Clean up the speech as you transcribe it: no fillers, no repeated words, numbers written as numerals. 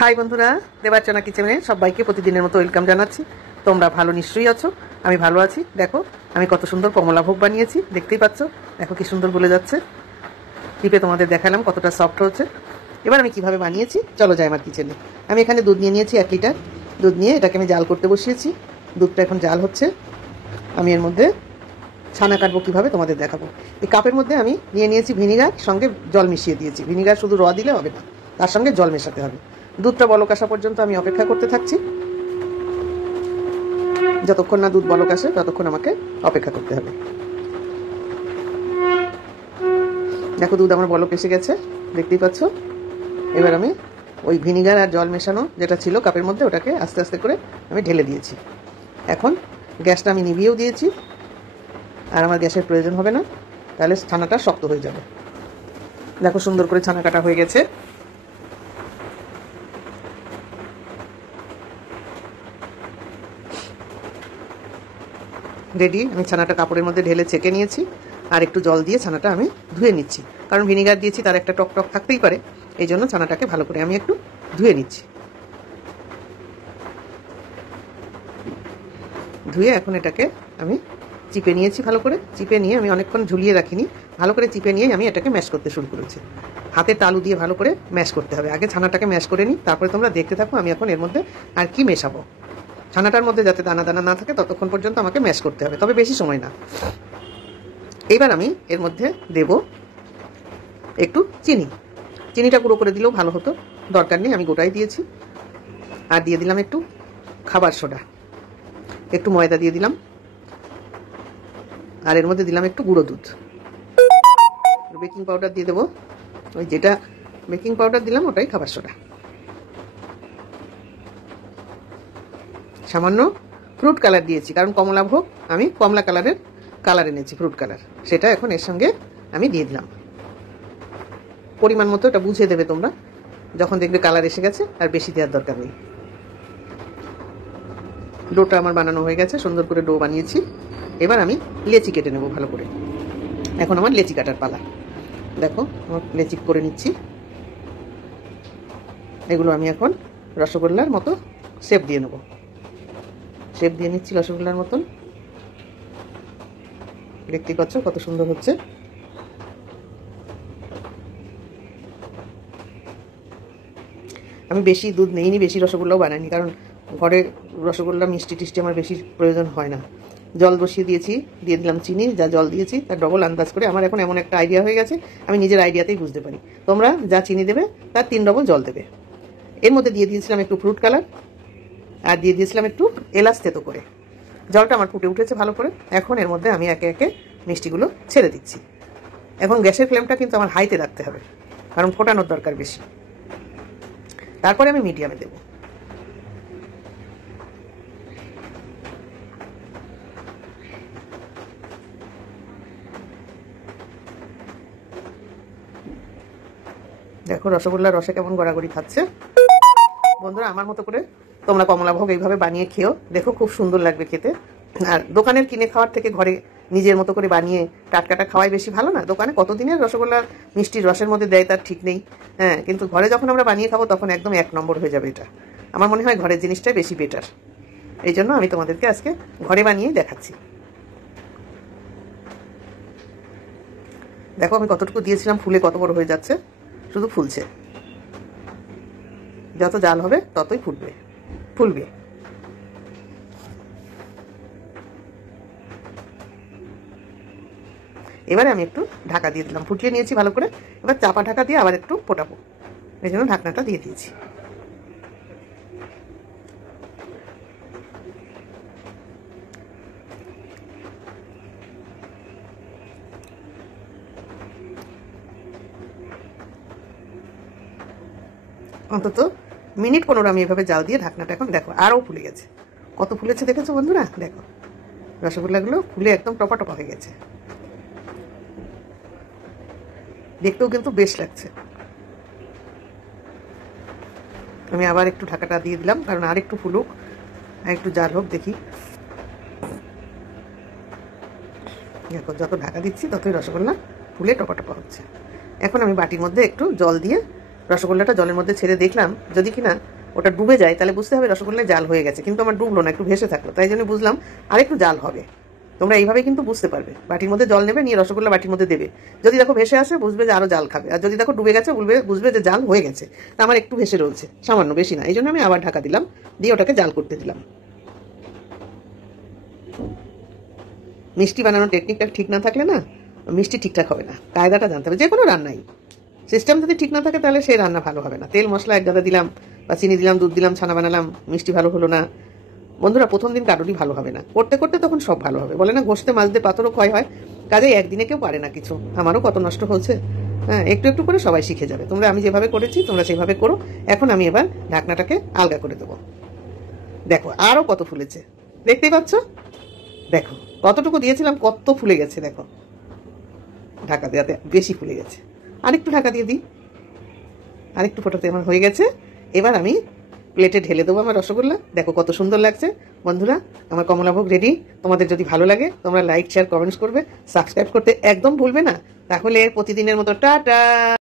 High বন্ধুরা, দেবার্চনা কিচেনে সবাইকে প্রতিদিনের মতো ওয়েলকাম জানাচ্ছি। তোমরা ভালো নিশ্চয়ই আছো, আমি ভালো আছি। দেখো আমি কত সুন্দর কমলা ভোগ বানিয়েছি, দেখতেই পাচ্ছ। দেখো কি সুন্দর গলে যাচ্ছে। টিপে তোমাদের দেখালাম কতটা সফট হচ্ছে। এবার আমি কিভাবে বানিয়েছি চলো যাই আমার কিচেনে। আমি এখানে দুধ নিয়ে নিয়েছি 1 লিটার। দুধ নিয়ে এটাকে আমি জাল করতে বসিয়েছি। দুধটা এখন জাল হচ্ছে। আমি এর মধ্যে ছানা কাটবো কীভাবে তোমাদের দেখাবো। এই কাপের মধ্যে আমি নিয়ে নিয়েছি ভিনিগার, সঙ্গে জল মিশিয়ে দিয়েছি। ভিনিগার শুধু র দিলে হবে না, তার সঙ্গে জল মেশাতে হবে। দুধটা বলক আসা পর্যন্ত আমি অপেক্ষা করতে থাকছি। যতক্ষণ না দুধ বলক আসে ততক্ষণ আমাকে অপেক্ষা করতে হবে। দেখো দুধ আমার বলক এসে গেছে, দেখতেই পাচ্ছ। এবার আমি ওই ভিনিগার আর জল মেশানো যেটা ছিল কাপের মধ্যে, ওটাকে আস্তে আস্তে করে আমি ঢেলে দিয়েছি। এখন গ্যাসটা আমি নিভিয়েও দিয়েছি, আর আমার গ্যাসের প্রয়োজন হবে না, তাহলে ছানাটা শক্ত হয়ে যাবে। দেখো সুন্দর করে ছানা কাটা হয়ে গেছে। রেডি। আমি ছানাটা কাপড়ের মধ্যে ঢেলে ছেঁকে নিয়েছি, আর একটু জল দিয়ে ছানাটা আমি ধুয়ে নিচ্ছি, কারণ ভিনিগার দিয়েছি, তার একটা টক টক থাকতেই পারে। এই জন্য ছানাটাকে ভালো করে আমি একটু ধুয়ে নিচ্ছি। ধুয়ে এখন এটাকে আমি চিপে নিয়েছি ভালো করে। চিপে নিয়ে আমি অনেকক্ষণ ঝুলিয়ে রাখিনি, ভালো করে চিপে নিয়ে আমি এটাকে ম্যাশ করতে শুরু করেছি। হাতে তালু দিয়ে ভালো করে ম্যাশ করতে হবে। আগে ছানাটাকে ম্যাশ করে নিই, তারপরে তোমরা দেখতে থাকো আমি এখন এর মধ্যে আর কি মেশাবো। ছানাটার মধ্যে যাতে দানা দানা না থাকে ততক্ষণ পর্যন্ত আমাকে ম্যাশ করতে হবে, তবে বেশি সময় না। এবার আমি এর মধ্যে দেব একটু চিনি। চিনিটা গুঁড়ো করে দিলেও ভালো হতো, দরকার নেই, আমি গোটাই দিয়েছি। আর দিয়ে দিলাম একটু খাবার সোডা, একটু ময়দা দিয়ে দিলাম, আর এর মধ্যে দিলাম একটু গুঁড়ো দুধ। বেকিং পাউডার দিয়ে দেবো, ওই যেটা বেকিং পাউডার দিলাম ওটাই খাবার সোডা। সামান্য ফ্রুট কালার দিয়েছি, কারণ কমলা ভোগ আমি কমলা কালারের কালার এনেছি, ফ্রুট কালার, সেটা এখন এর সঙ্গে আমি দিয়ে দিলাম। পরিমাণ মতো এটা বুঝে দেবে তোমরা, যখন দেখবে কালার এসে গেছে, আর বেশি দেওয়ার দরকার নেই। ডোটা আমার বানানো হয়ে গেছে, সুন্দর করে ডো বানিয়েছি। এবার আমি লেচি কেটে নেব ভালো করে। এখন আমার লেচি কাটার পালা। দেখো আমার লেচি করে নিচ্ছি। এগুলো আমি এখন রসগোল্লার মতো শেপ দিয়ে নেব। শেপ দিয়ে নিচ্ছি রসগোল্লার মতন। দেখতে পাচ্ছ কত সুন্দর হচ্ছে। আমি বেশি দুধ নেইনি, বেশি রসগোল্লাও বানাইনি, কারণ ঘরে রসগোল্লা মিষ্টি টিষ্টি আমার বেশি প্রয়োজন হয় না। জল বসিয়ে দিয়েছি, দিয়ে দিলাম চিনি। যা জল দিয়েছি তার ডবল আন্দাজ করে। আমার এখন এমন একটা আইডিয়া হয়ে গেছে, আমি নিজের আইডিয়াতেই বুঝতে পারি। তোমরা যা চিনি দেবে তার 3 ডবল জল দেবে। এর মধ্যে দিয়ে দিয়েছিলাম একটু ফ্রুট কালার, আর দিয়ে দিয়েছিলাম একটু এলাচ থেতো করে। জলটা আমার ফুটে উঠেছে ভালো করে। এখন এর মধ্যে আমি একে একে মিষ্টিগুলো ছেড়ে দিচ্ছি। এখন গ্যাসের ফ্লেমটা কিন্তু আমার হাইতে রাখতে হবে, কারণ ফোটানোর দরকার বেশি। তারপরে আমি মিডিয়ামে দেব। দেখো রসগোল্লার রসে কেমন গড়াগড়ি খাচ্ছে। বন্ধুরা আমার মতো করে তোমরা কমলা ভোগ এইভাবে বানিয়ে খেও, দেখো খুব সুন্দর লাগবে খেতে। আর দোকানের কিনে খাওয়ার থেকে ঘরে নিজের মতো করে বানিয়ে টাটকাটা খাওয়াই বেশি ভালো না? দোকানে কতদিনের রসগোল্লার মিষ্টির রসের মধ্যে দেয় তার ঠিক নেই। হ্যাঁ, কিন্তু ঘরে যখন আমরা বানিয়ে খাবো তখন একদম 1 নম্বর হয়ে যাবে। এটা আমার মনে হয় ঘরের জিনিসটাই বেশি বেটার। এই জন্য আমি তোমাদেরকে আজকে ঘরে বানিয়েই দেখাচ্ছি। দেখো আমি কতটুকু দিয়েছিলাম, ফুলে কত বড় হয়ে যাচ্ছে, শুধু ফুলছে। যত জাল হবে ততই ফুলবে। এবারে আমি একটু ঢাকা দিয়ে দিলাম, ফুটিয়ে নিয়েছি ভালো করে। এবার চাপা ঢাকা দিয়ে আবার একটু ফোটাবো, এই জন্য ঢাকনাটা দিয়ে দিয়েছি। অন্তত মিনিট 15 আমি এভাবে জাল দিয়ে ঢাকনাটা, এখন দেখো আরও ফুলে গেছে। কত ফুলেছে দেখেছো বন্ধুরা? দেখো রসগোল্লাগুলো ফুলে একদম টপা টপা হয়ে গেছে। দেখতেও কিন্তু বেশ লাগছে। আমি আবার একটু ঢাকাটা দিয়ে দিলাম, কারণ আর একটু ফুলুক, আর একটু জাল হোক দেখি। দেখো যত ঢাকা দিচ্ছি ততই রসগোল্লা ফুলে টপা টপা হচ্ছে। এখন আমি বাটির মধ্যে একটু জল দিয়ে রসগোল্লাটা জলের মধ্যে ছেড়ে দেখলাম যদি কিনা ওটা ডুবে যায় তাহলে বুঝতে হবে রসগোল্লায় জাল হয়ে গেছে, কিন্তু আমার ডুবলো না, একটু ভেসে থাকলো, তাই জন্য বুঝলাম আরেকটু জাল হবে। তোমরা এইভাবে কিন্তু বুঝতে পারবে। বাটির মধ্যে জল নেবে, নিয়ে রসগোল্লা বাটির মধ্যে দেবে, যদি দেখো ভেসে আসে বুঝবে যে আরো জাল খাবে, আর যদি দেখো ডুবে গেছে বুঝবে যে জাল হয়ে গেছে। তা আমার একটু ভেসে রয়েছে, সামান্য, বেশি না, এই জন্য আমি আবার ঢাকা দিলাম, দিয়ে ওটাকে জাল করতে দিলাম। মিষ্টি বানানোর টেকনিকটা ঠিক না থাকলে না মিষ্টি ঠিকঠাক হবে না, কায়দাটা জানতে হবে যে কোনো রান্নাই। সিস্টেম যদি ঠিক না থাকে তাহলে সেই রান্না ভালো হবে না। তেল মশলা এক গাদা দিলাম, বা চিনি দিলাম, দুধ দিলাম, ছানা বানালাম, মিষ্টি ভালো হলো না। বন্ধুরা, প্রথম দিন কারোরই ভালো হবে না, করতে করতে তখন সব ভালো হবে। বলে না ঘষতে মাজতে পাথরও ক্ষয় হয়, কাজে একদিনে কেউ পারে না কিছু। আমারও কত নষ্ট হচ্ছে। হ্যাঁ, একটু একটু করে সবাই শিখে যাবে। তোমরা আমি যেভাবে করেছি তোমরা সেভাবে করো। এখন আমি এবার ঢাকনাটাকে আলগা করে দেবো। দেখো আরো কত ফুলেছে, দেখতেই পাচ্ছ। দেখো কতটুকু দিয়েছিলাম কত ফুলে গেছে, দেখো ঢাকা দেওয়াতে বেশি ফুলে গেছে। আরেকটু ঢাকা দিয়ে দিই, আরেকটু ফোটাতে আমার হয়ে গেছে। এবার আমি প্লেটে ঢেলে দেবো আমার রসগোল্লা। দেখো কত সুন্দর লাগছে। বন্ধুরা, আমার কমলাভোগ রেডি। তোমাদের যদি ভালো লাগে তোমরা লাইক, শেয়ার, কমেন্টস করবে, সাবস্ক্রাইব করতে একদম ভুলবে না। তাহলে প্রতিদিনের মতো টাটা।